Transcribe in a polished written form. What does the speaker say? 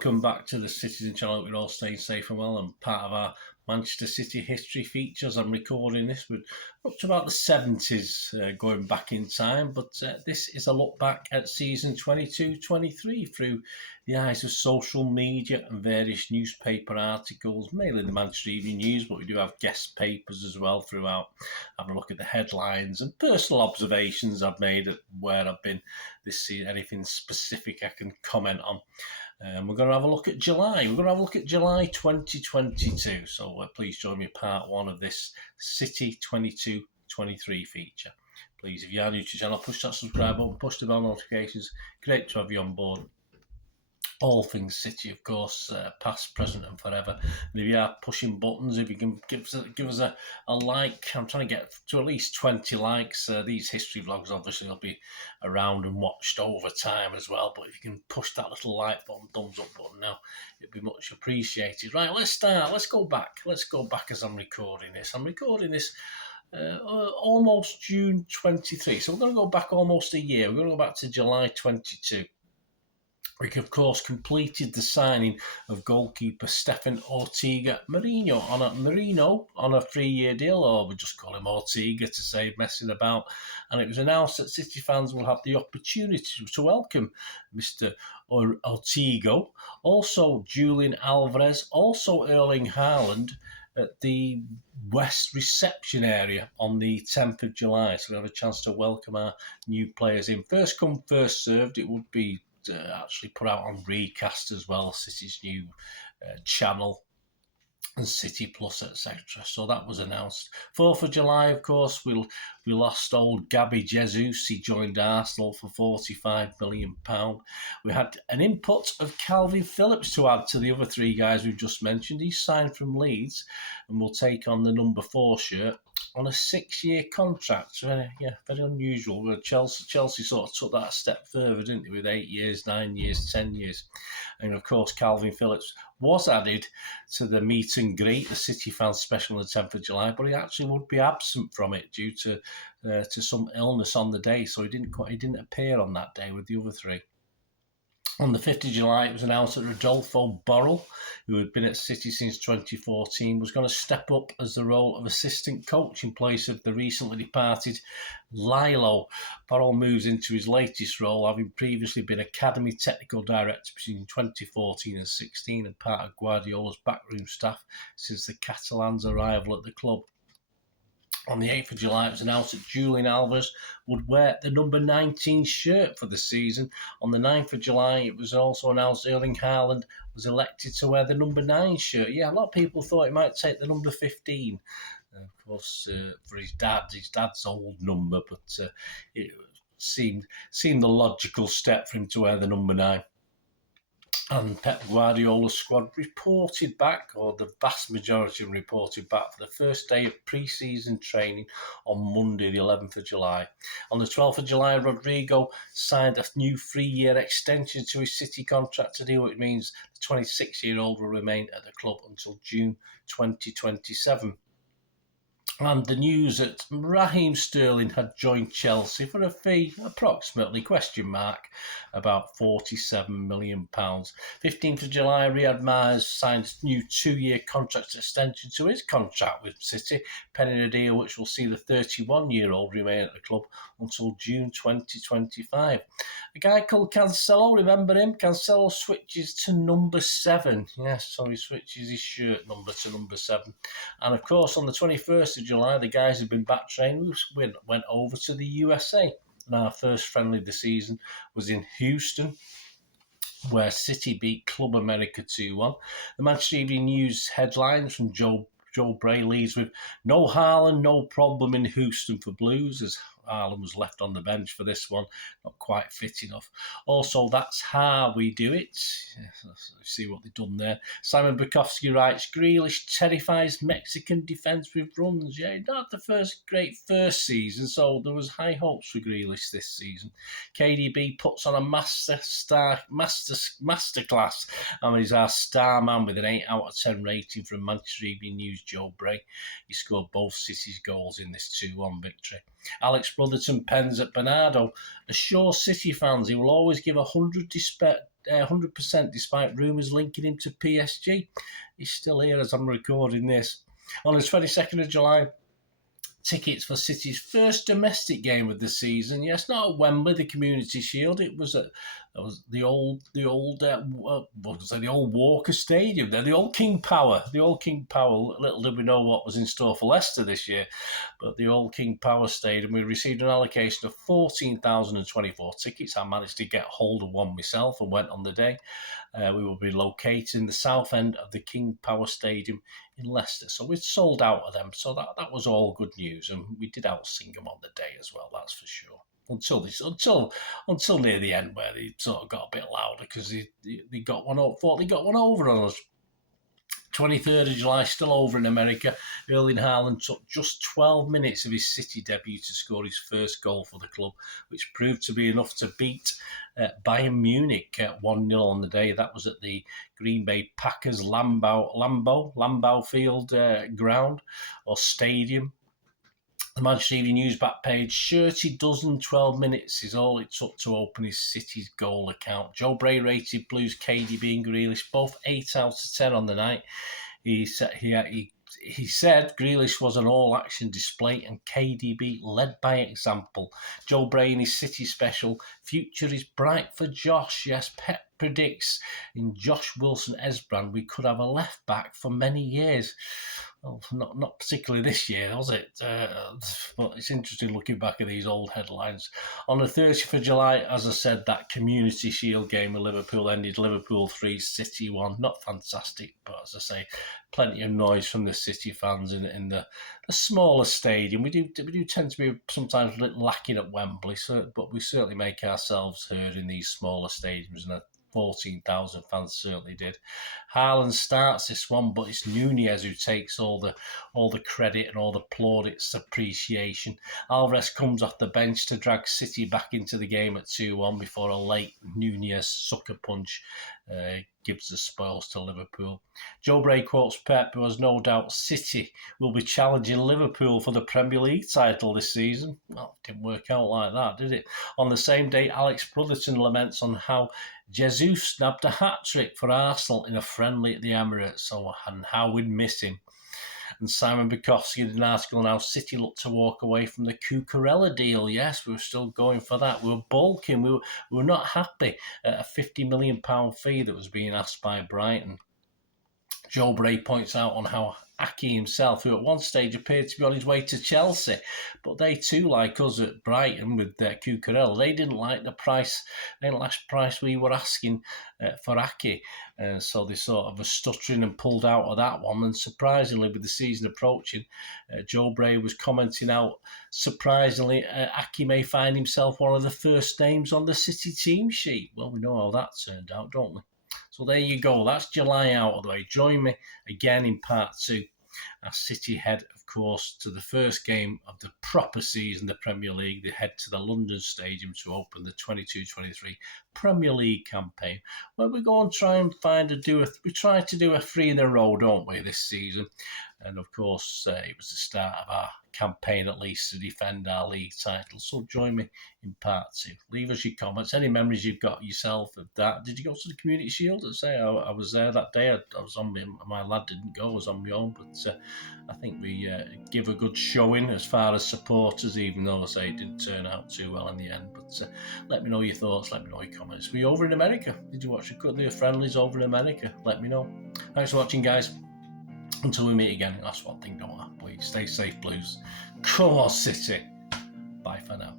welcome back to the Citizen channel. We're all staying safe and well, and part of our Manchester City history features. I'm recording this with up to about the 70s, going back in time, but this is a look back at season 22-23 through the eyes of social media and various newspaper articles, mainly the Manchester Evening News, but we do have guest papers as well throughout, having a look at the headlines and personal observations I've made at where I've been this season, anything specific I can comment on. We're going to have a look at July. We're going to have a look at July 2022. So please join me part one of this City 22-23 feature. Please, if you are new to the channel, push that subscribe button, push the bell notifications. Great to have you on board. All things City, of course, past, present and forever. And if you are pushing buttons, if you can give us a like, I'm trying to get to at least 20 likes. These history vlogs obviously will be around and watched over time as well, but if you can push that little like button, thumbs up button now, it'd be much appreciated. Right, let's start. Let's go back as I'm recording this. Almost June 23. So we're going to go back almost a year. We're going to go back to July 22. We, of course, completed the signing of goalkeeper Stefan Ortega Merino on a 3-year deal, or we just call him Ortega to save messing about. And it was announced that City fans will have the opportunity to welcome Mr. Ortega, also Julian Alvarez, also Erling Haaland, at the West reception area on the 10th of July. So we have a chance to welcome our new players in. First come, first served. It would be actually put out on Recast as well, City's new channel, and City Plus, etc. So that was announced. 4th of July, of course, we lost old Gabby Jesus. He joined Arsenal for £45 million. We had an input of Calvin Phillips to add to the other three guys we've just mentioned. He's signed from Leeds and will take on the number 4 shirt on a 6-year contract. Very unusual. Chelsea sort of took that a step further, didn't they, with 8 years, 9 years, 10 years. And of course, Calvin Phillips was added to the meet and greet, the City fans special on the 10th of July, but he actually would be absent from it due to some illness on the day, so he didn't appear on that day with the other three. On the 5th of July, it was announced that Rodolfo Borrell, who had been at City since 2014, was going to step up as the role of assistant coach in place of the recently departed Lilo. Borrell moves into his latest role, having previously been Academy Technical Director between 2014 and 16 and part of Guardiola's backroom staff since the Catalans' arrival at the club. On the 8th of July, it was announced that Julian Alvarez would wear the number 19 shirt for the season. On the 9th of July, it was also announced Erling Haaland was elected to wear the number 9 shirt. Yeah, a lot of people thought he might take the number 15. Of course, for his dad's old number, but it seemed the logical step for him to wear the number 9. And Pep Guardiola's squad reported back, or the vast majority of them reported back, for the first day of pre-season training on Monday, the 11th of July. On the 12th of July, Rodrigo signed a new 3-year extension to his City contract deal, which means the 26-year-old will remain at the club until June 2027. And the news that Raheem Sterling had joined Chelsea for a fee, approximately, about £47 million. 15th of July, Riyad Mahrez signed a new 2-year contract extension to his contract with City, penning a deal which will see the 31-year-old remain at the club until June 2025. A guy called Cancelo, remember him? Cancelo switches to number 7. Yes, so he switches his shirt number to number 7. And of course, on the 21st of July, the guys who've been back training went over to the USA. And our first friendly of the season was in Houston, where City beat Club America 2-1. The Manchester Evening News headlines from Joe Bray leads with "No Haaland, no problem in Houston for Blues," as Haaland was left on the bench for this one, not quite fit enough. Also, that's how we do it. Let's see what they've done there. Simon Bukowski writes, "Grealish terrifies Mexican defence with runs." Yeah, not the great first season, so there was high hopes for Grealish this season. KDB puts on a masterclass. He's our star man with an 8 out of 10 rating from Manchester Evening News, Joe Bray. He scored both City's goals in this 2-1 victory. Alex Alex Brotherton pens at Bernardo assures City fans he will always give 100% despite rumours linking him to PSG. He's still here as I'm recording this. On the 22nd of July, tickets for City's first domestic game of the season. Yes, not at Wembley, the Community Shield. It was at the old Walker Stadium. The old King Power. Little did we know what was in store for Leicester this year, but the old King Power Stadium. We received an allocation of 14,024 tickets. I managed to get hold of one myself and went on the day. We will be located in the south end of the King Power Stadium in Leicester. So we sold out of them. So that was all good news, and we did out-sing them on the day as well. That's for sure. Until near the end, where they sort of got a bit louder because they got one over on us. 23rd of July, still over in America. Erling Haaland took just 12 minutes of his City debut to score his first goal for the club, which proved to be enough to beat Bayern Munich 1-0 on the day. That was at the Green Bay Packers Lambeau Field ground or stadium. The Manchester Evening News back page, 30 dozen 12 minutes is all it took to open his City's goal account. Joe Bray rated Blues KDB and Grealish both 8 out of 10 on the night. He said Grealish was an all-action display and KDB led by example. Joe Bray in his City special, future is bright for Josh. Yes, Pep predicts in Josh Wilson-Esbrand we could have a left-back for many years. Well, not particularly this year, was it? But it's interesting looking back at these old headlines. On the 30th of July, as I said, that Community Shield game with Liverpool ended Liverpool 3, City 1. Not fantastic, but as I say, plenty of noise from the City fans in the smaller stadium. We do tend to be sometimes a little lacking at Wembley, but we certainly make ourselves heard in these smaller stadiums, and 14,000 fans certainly did. Haaland starts this one, but it's Nunez who takes all the credit and all the plaudits, appreciation. Alvarez comes off the bench to drag City back into the game at 2-1 before a late Nunez sucker punch gives the spoils to Liverpool. Joe Bray quotes Pep, who has no doubt City will be challenging Liverpool for the Premier League title this season. Well, it didn't work out like that, did it? On the same day, Alex Brotherton laments on how Jesus snapped a hat-trick for Arsenal in a friendly at the Emirates, and how we'd miss him. And Simon Bukowski did an article on how City looked to walk away from the Cucurella deal. Yes, we were still going for that. We were balking. We were not happy at a £50 million fee that was being asked by Brighton. Joe Bray points out on how Aki himself, who at one stage appeared to be on his way to Chelsea, but they too, like us at Brighton with Cucurella, they didn't like the price, last price we were asking for Aki. So they sort of were stuttering and pulled out of that one. And surprisingly, with the season approaching, Joe Bray was commenting out, surprisingly, Aki may find himself one of the first names on the City team sheet. Well, we know how that turned out, don't we? So there you go. That's July out of the way. Join me again in part 2 as City head, of course, to the first game of the proper season, the Premier League. They head to the London Stadium to open the 22-23 Premier League campaign, where we go and try and we try to do a 3 in a row, don't we, this season? And of course, it was the start of our campaign, at least, to defend our league title. So join me in part 2. Leave us your comments, any memories you've got yourself of that. Did you go to the Community Shield? I was there that day. I was on my lad didn't go, I was on my own, but I think we give a good showing as far as supporters, even though I say it didn't turn out too well in the end. But let me know your thoughts, let me know your comments. Were you over in America? Did you watch the friendlies over in America? Let me know. Thanks for watching, guys. Until we meet again, that's one thing, don't I? Please stay safe, Blues. Come on, City. Bye for now.